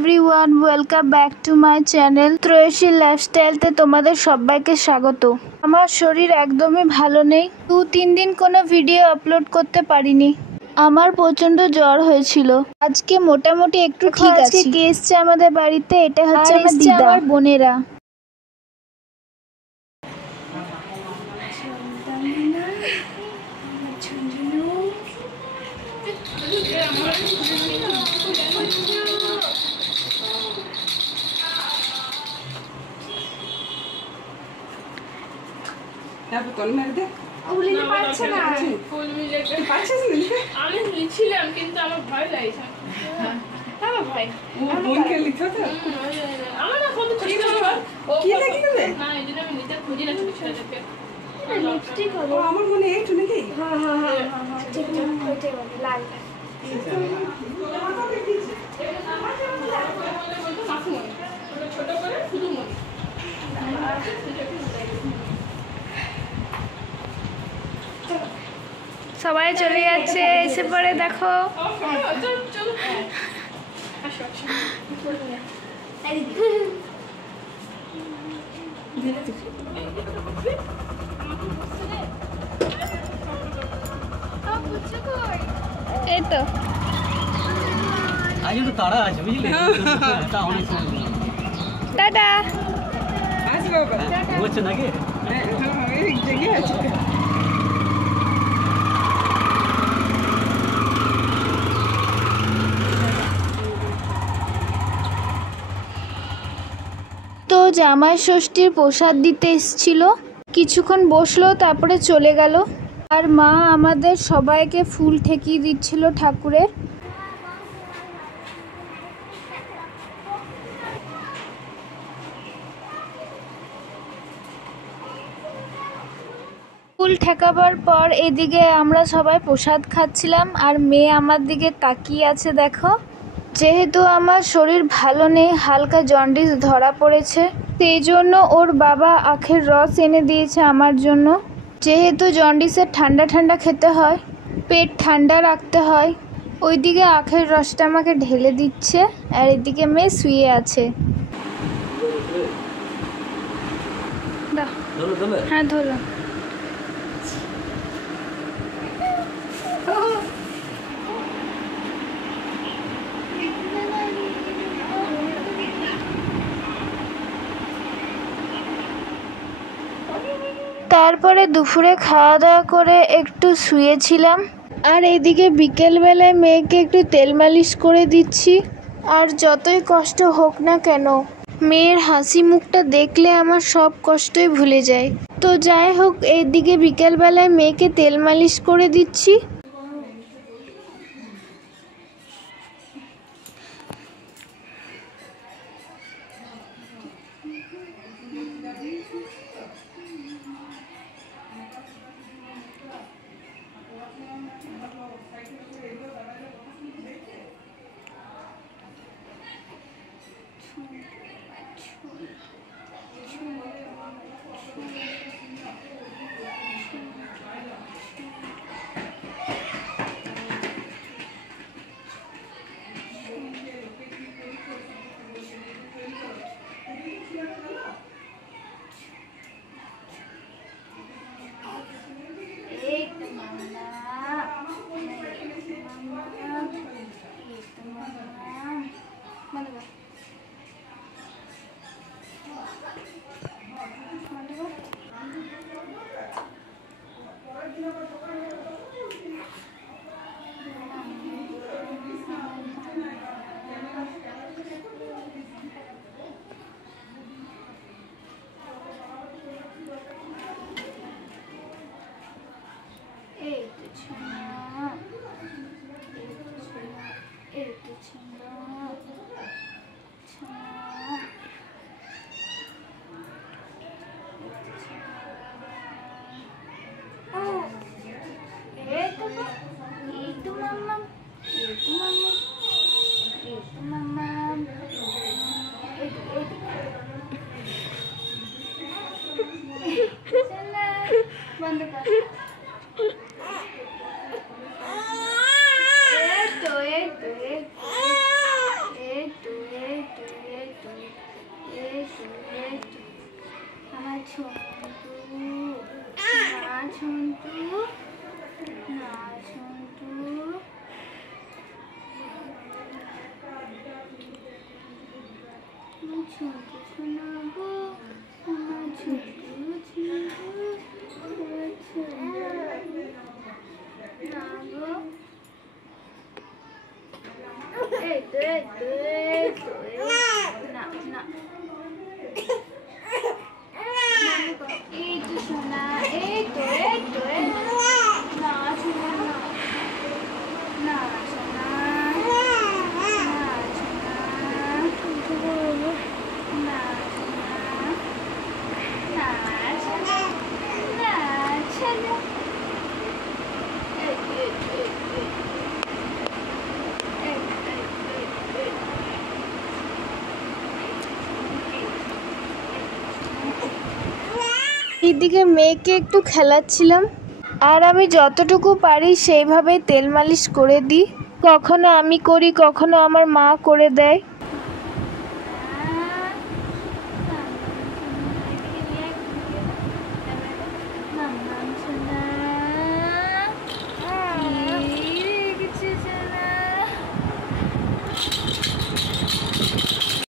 Everyone, welcome back to my channel Trayasi লাইফস্টাইলতে তোমাদের সবাইকে স্বাগত। আমার শরীর একদমই ভালো নেই, 2-3 দিন কোনো ভিডিও আপলোড করতে পারিনি। আমার প্রচন্ড জ্বর হয়েছিল। আজকে মোটামুটি একটু ঠিক আছি। আজকে কে এসছে আমাদের বাড়িতে? এটা হচ্ছে আমার দিদা, আমার বোনেরা। আমি লিখছিলাম কিন্তু আমার ভয় লাগছে। আমার ভাই বোনকে লিখো তো আমার না কত ঠিক আছে কি লিখি দেবে না এই জন্য আমি নিতে খুঁজি না ছোট ছোটকে লিপস্টিক হবে। আমার মনে একটু নাকি হ্যাঁ ঠিক ঠিক হয়ে যাবে লাল ছোট করে শুধু মনে সবাই চলে যাচ্ছে, এসে পরে দেখো। চলো আসো এই তো আজ একটু তাড়া আছে বুঝলি তা অনেক সময় টাটা। আসবে বাবা হচ্ছে নাকি এই জায়গায় আছে তো জামাই ষষ্ঠীর প্রসাদ দিতে এসেছিল, কিছুক্ষণ বসলো তারপরে চলে গেল। আর মা আমাদের সবাইকে ফুল ঠেকিয়ে দিচ্ছিল ঠাকুরের। ফুল ঠেকাবার পর এদিকে আমরা সবাই প্রসাদ খাচ্ছিলাম, আর মেয়ে আমার দিকে তাকিয়ে আছে দেখো। যেহেতু আমার শরীর ভালো নেই, হালকা জন্ডিস ধরা পড়েছে, সেই জন্য ওর বাবা আখের রস এনে দিয়েছে আমার জন্য। যেহেতু জন্ডিসের ঠান্ডা ঠান্ডা খেতে হয়, পেট ঠান্ডা রাখতে হয়, ওইদিকে আখের রসটা আমাকে ঢেলে দিচ্ছে, আর এদিকে মেয়ে শুয়ে আছে। হ্যাঁ ধরো। তারপরে দুপুরে খাওয়া দাওয়া করে একটু শুয়েছিলাম, আর এদিকে বিকেলবেলায় মেয়েকে একটু তেল মালিশ করে দিচ্ছি। আর যতই কষ্ট হোক না কেন, মেয়ের হাসি মুখটা দেখলে আমার সব কষ্টই ভুলে যায়। তো যাই হোক, এইদিকে বিকেলবেলায় মেয়েকে তেল মালিশ করে দিচ্ছি। এইদিকে মেয়েকে একটু খেলাচ্ছিলাম, আর আমি যতটুকু পারি সেইভাবে তেল মালিশ করে দিই। কখনো আমি করি, কখনো আমার মা করে দেয়।